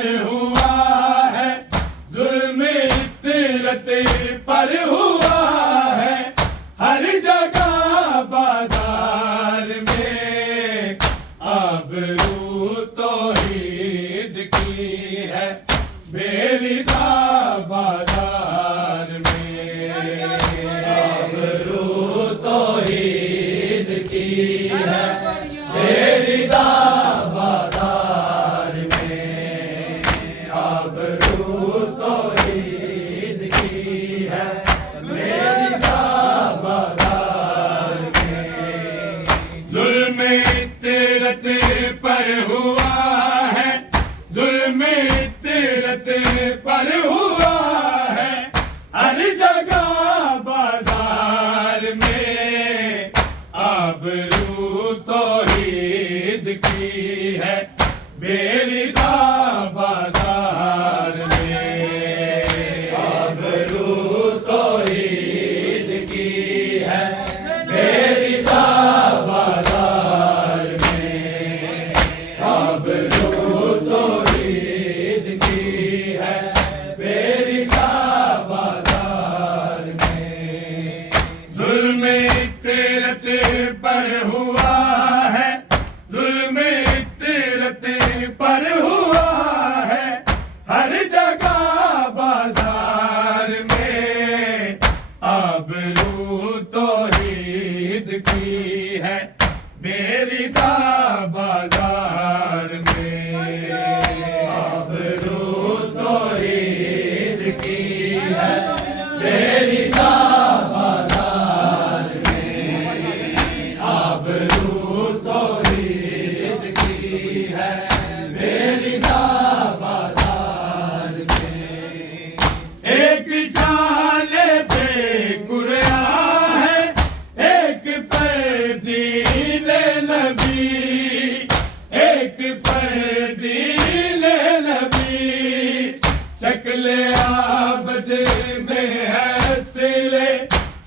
پر ہوا ہے، ظلم فطرت پر ہوا ہے، ہر جگہ بازار میں آبرو توحید کی ہے، بے ردا بازار میں آبرو توحید کی ہے، بے ردا بازار میں آبرو توحید کی ہے، بے ردا بازار میں ظلم فطرت پر ہوا ہے، ظلم فطرت پر ہوا ہے، ہر جگہ بازار میں آبرو توحید کی ہے، بے ردا بازار میں آبرو توحید کی ہے، بے ردا بازار میں آبرو توحید کی ہے، بے ردا بازار میں ظلم فطرت پر ہوا ہے، ظلم فطرت پر ہوا ہے، ہر جگہ بازار میں آبرو توحید کی ہے، بے ردا بازار میں آبرو توحید کی ہے، بے ردا بازار میں آبرو توحید کی ہے، بے ردا بازار میں ایک شال پہ قرآن ہے، ایک پر دین نبی، ایک پر دین نبی، شکل عابد میں ہے اصل،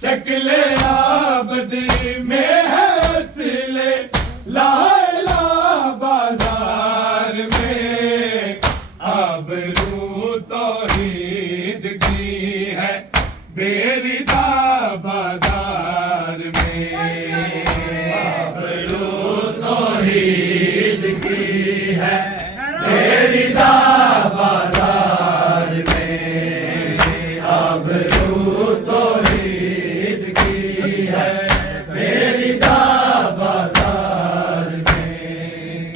شکل عابد میں ہے اصل، لا الہ بازار میں آبرو توحید کی ہے، بے ردا بازار میں آبرو توحید کی ہے، بے ردا بازار میں آبرو توحید کی ہے، بے ردا بازار میں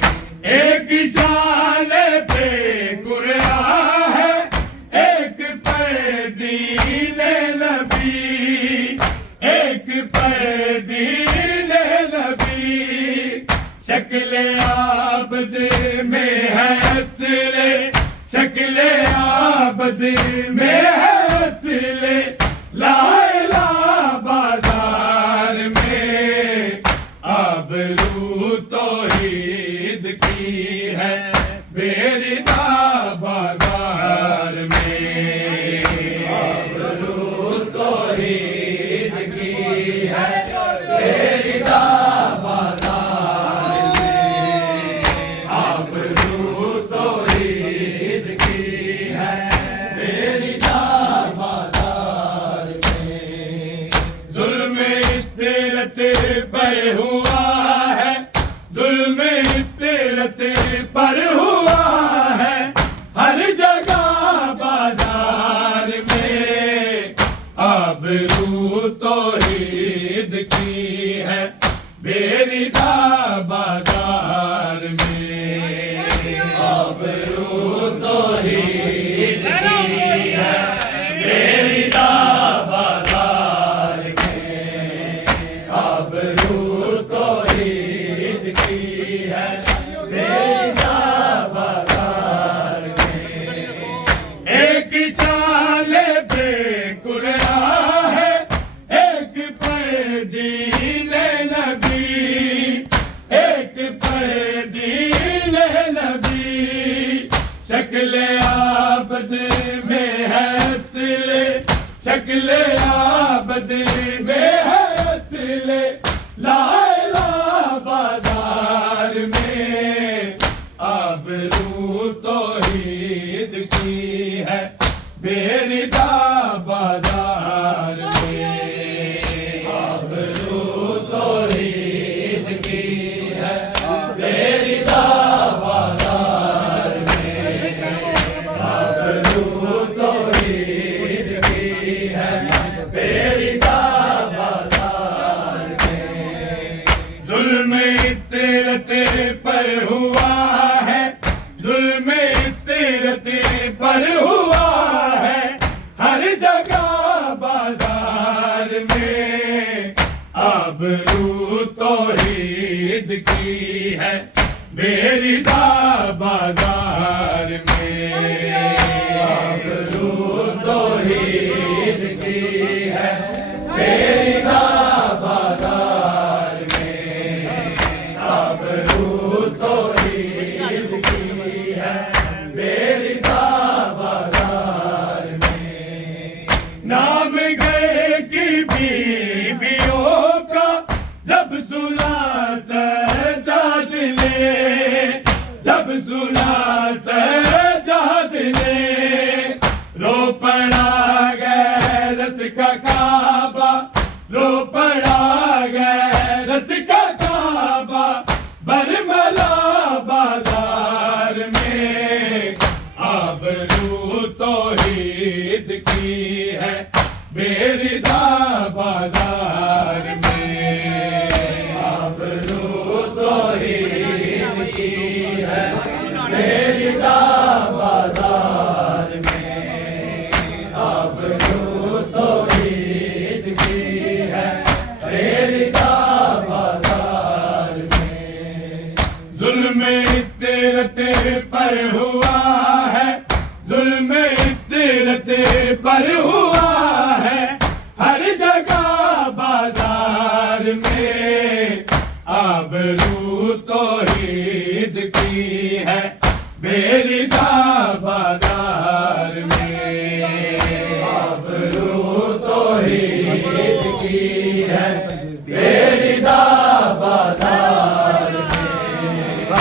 ایک شال پہ قرآن ہے، ایک پر دین نبی، ایک پر دین نبی، شکل عابد میں ہے اصل، شکل عابد میں ہے اصل، لا الہ بازار میں آبرو توحید کی ہے، بے ردا بازار میں آبرو توحید کی ہے، بے ردا بازار میں آبرو توحید کی ہے، بے ردا بازار میں ظلم فطرت پر ہوا ہے، ظلم فطرت پر ہوا ہے، ہر جگہ بازار میں آبرو توحید کی ہے، بے ردا بازار میں آبرو توحید کی ہے، بے ردا بازار میں آبرو توحید کی ہے، بے ردا بازار میں ایک شال پہ قرآن ہے، ایک پر دین نبی، ایک پر دین نبی، شکل عابد میں ہے اصل، شکل عابد میں ہے اصل، لا الہ بازار میں آبرو توحید آبرو توحید کی ہے میری دا بازار میں آبرو توحید کی ہے میری دا بازار میں آبرو توحید کی ہے میری دا بازار میں نام گئے کی بیویوں کا جب سنا سجاد نے جب سنا سجاد نے رو پڑا غیرت کا کعبہ رو پڑا غیرت کا کعبہ برملا بازار میں آبرو توحید کی ہے میری دا بازار میں آبرو توحید کی ہے میری دا بازار میں آبرو توحید کی ہے میری دا بازار میں ظلم عطرت پر ہوا ہے ظلم عطرت پر ہوا ہے ہر جگہ بازار میں آبرو توحید کی ہے میری دا بازار میں آبرو توحید کی ہے میری دا بازار میں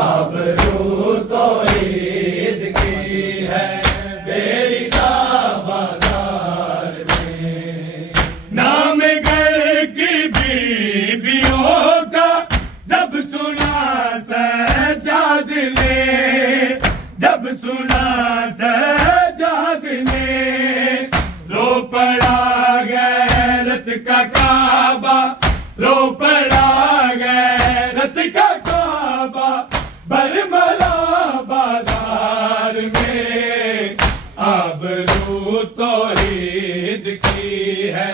آبرو توحید کی ہے میری دا بازار میں نام گئے کی بیویوں کا جب سنا سجاد نے جب سنا سجاد نے رو پڑا غیرت کا کعبہ رو پڑا غیرت کا کعبہ برملا بازار میں آبرو توحید کی ہے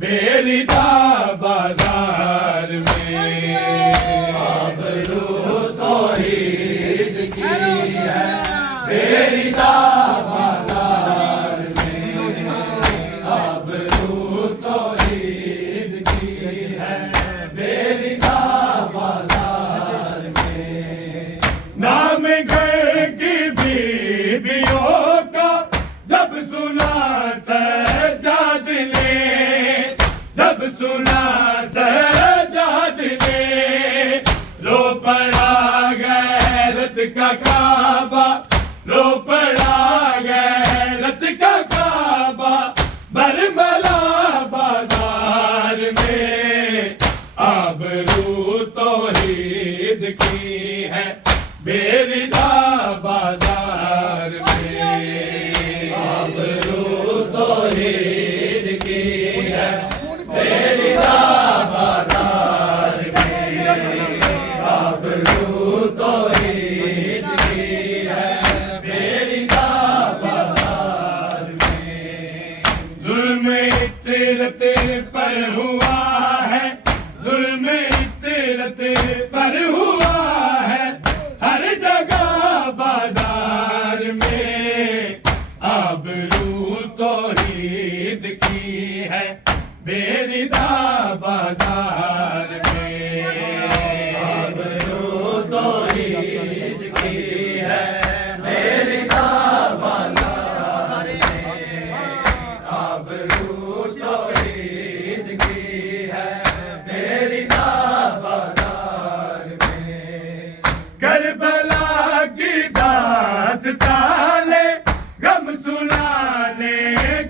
میری دا بازار میں آبرو توحید کی ہے میری دا بازار میں آبرو توحید کی ہے میری دا بازار میں نام گئے کی بیویوں کا جب سنا سجاد نے جب سنا سجاد نے رو پڑا غیرت کا کعبہ رو پڑا غیرت کا کعبہ برملا بازار میں آبرو توحید کی ہے میری دا بازار میں آبرو توحید کی ہے میری دا بازار میں آبرو توحید کی ہے میری دا بازار میں ظلم عطرت پر ہوا ہے ظلم عطرت پر ہوا ہے ہر جگہ بازار میں آبرو توحید کی ہے میری دا بازار میں آبرو توحید کی ہے میری دا بازار میں آبرو توحید کی ہے میری دا بازار میں کربلا کی داستان غم سنانے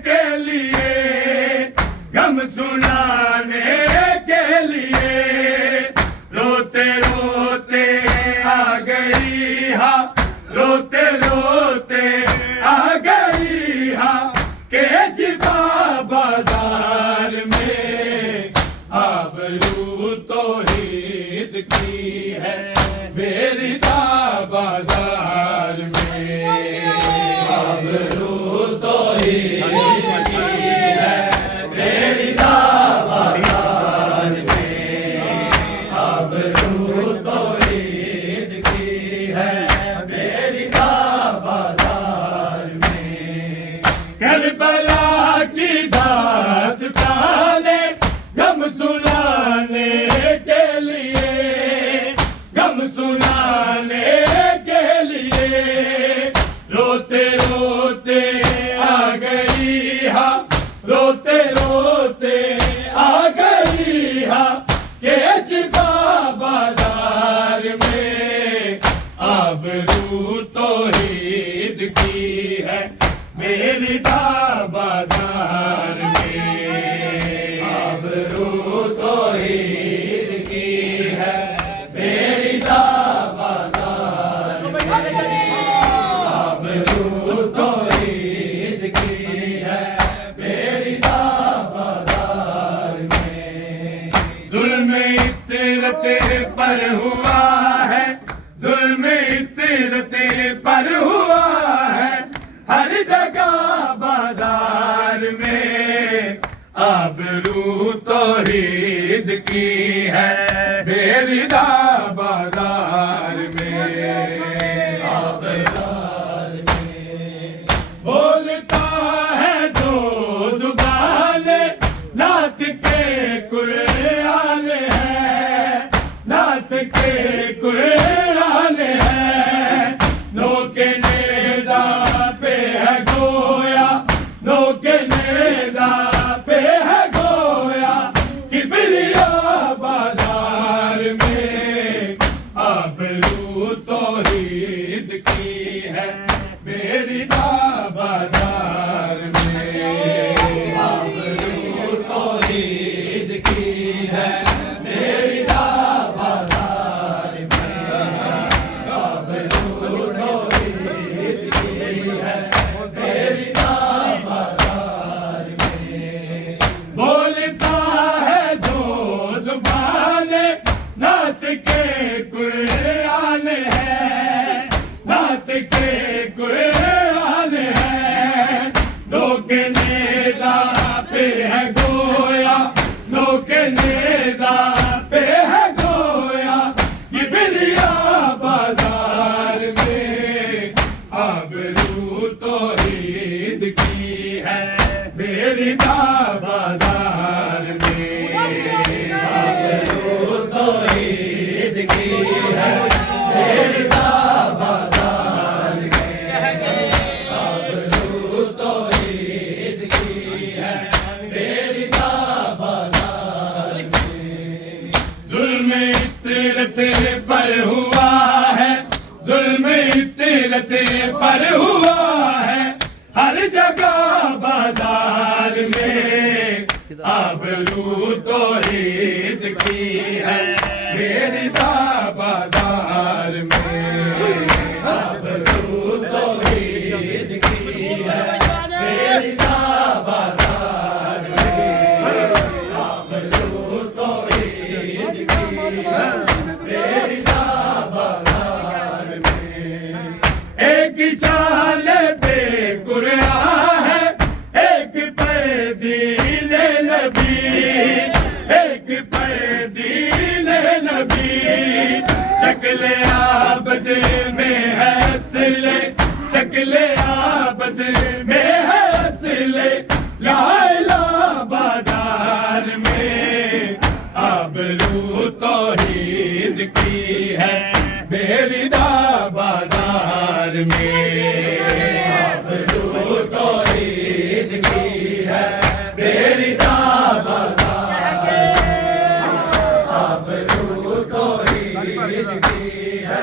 کے لیے غم سنانے کے لیے روتے روتے آ گئی ہاں روتے روتے آ گئی ہاں کہ شفا بازار میں آبرو توحید کی ہے میری دا بازار میں آبرو توحید کی ہے میری دا بازار آبرو توحید کی ہے میری بازار میں آبرو توحید کی ہے میری بازار میں ظلم عطرت پر ہوا ہے ظلم عطرت پر ہوا ہے ہر جگہ بازار میں آبرو توحید کی ہے میری بازار میں بازار میں بولتا ہے جو زبان نعت کے قرآن ہے نعت کے قرآن ہے نو کے نیزہ پہ ہے گویا نو کے نیزہ پہ ہے گویا کبریا بازار میں آبرو توحید کی ہے میری بازار میں آبرو توحید کی ہے میری بازار میں آبرو توحید کی ہے میری بازار میں بولتا ہے جو زبان نعت کے قرآن ہے نعت کے قرآن ہے لوگ نیزہ پہ ہے گویا لوگ نیزہ پہ ہے گویا یہ بلیا بازار میں آبرو توحید کی ہے میری بازار میں آبرو توحید کی ہے میری بازار میں آبرو توحید کی ہے میری بازار میں ظلم عطرت پر ہوا ہے ظلم عطرت پر ہوا ہے ہر جگہ بازار میں آبرو توحید کی ہے میری بازار میں آبرو توحید کی ہے میری بازار میں آبرو توحید کی ہے میری بازار میں ایک شان پہ قرآن ہے ایک پہ دین نبی ایک پہ دین نبی شکل عابد میں ہے اصل شکل عابد میں ہے اصل لا الہ بازار میں آبرو توحید کی ہے میری بازار میں آبرو توحید کی ہے میری بازار آبرو توحید کی ہے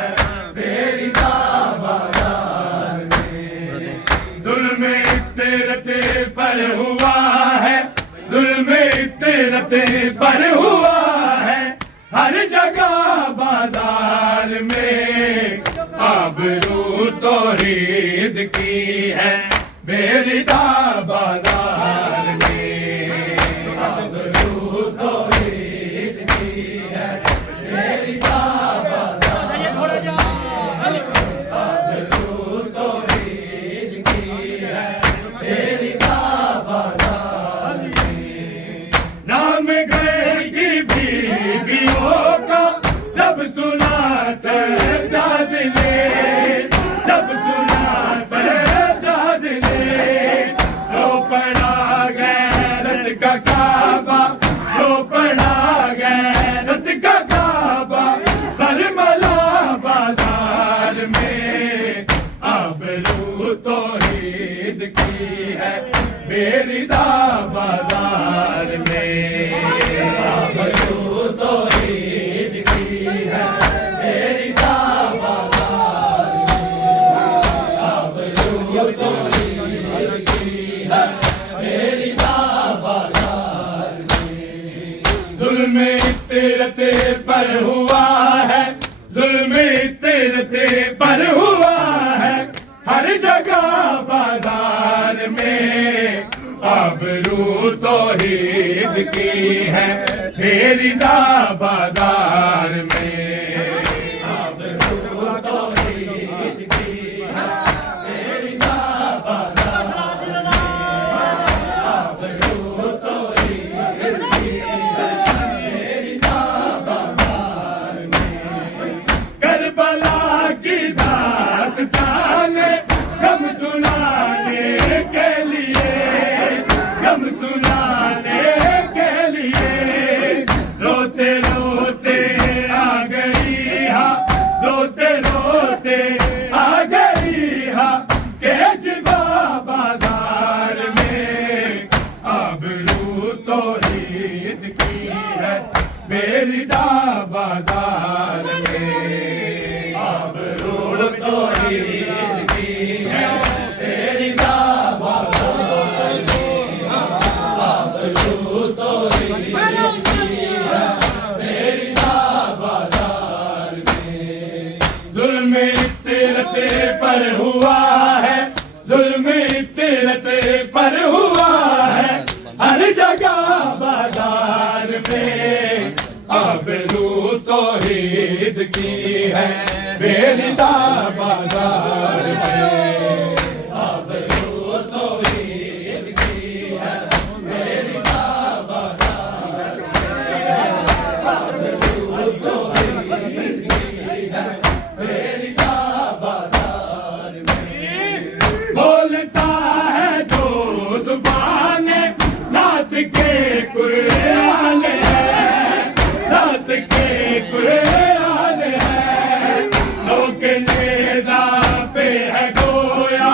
میری بازار میں ظلم عطرت پر ہوا ہے ظلم عطرت پر ہوا ہے ہر جگہ بازار میں آبرو توحید کی ہے میری بازار میں آبرو توحید کی ہے میری بازار آبرو توحید کی ہے میری بازار نام گئے کی بیویوں کا جب سنا سجاد نے جب سنا سجاد ظلم عطرت پر ہوا ہے، ظلم عطرت پر ہوا ہے ہر جگہ بازار میں، آبرو توحید کی ہے میری دا بازار میں، آبرو توحید کی ہے میری دا بازار میں، آبرو توحید کی ہے میری دا بازار میں، کربلا کی داستان غم سنانے کے لیے، غم سنانے کے لیے روتے روتے آ گئی ہاں، روتے روتے آ گئی ہاں کیشوا بازار میں، آبرو توحید کی ہے میری دا بازار میں، آبرو توحید کی ہے میری دا بازار میں، آبرو توحید کی ہے میری دا بازار میں، ظلم عطرت پر ہوا ہے، ظلم عطرت پر ہوا ہے ہر جگہ بازار میں، آبرو توحید کی ہے میری دا بازار میں، آبرو توحید کی ہے میری دا بازار میں، آبرو توحید کی ہے میری دا بازار میں، بولتا ہے جو زبان نعت کے قرآن ہے، نعت کے قرآن ہے، لوگ نیزہ پہ ہے گویا،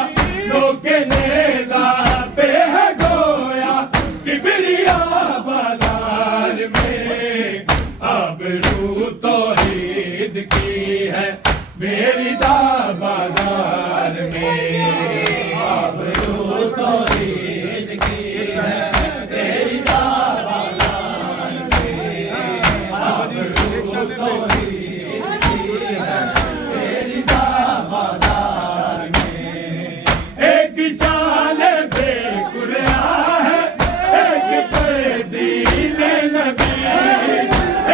لوگ نیزہ پہ ہے گویا کبریا بازار میں، آبرو توحید کی ہے میری دا بازار میں، آبرو توحید کی ہے میری دا بازار میں، آبرو توحید کی ہے میری دا بازار میں، ایک شان بے قرآ ہے، ایک پردیل نبی،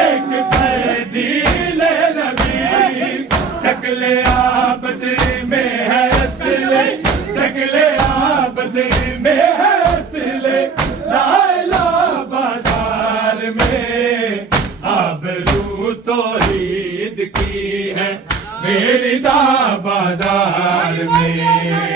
ایک پردیل نبی، شکل عابد میں ہے اصل، شکل عابد میں ہے اصل، لائلہ بازار میں، آبرو توحید کی ہے میری دا بازار میں۔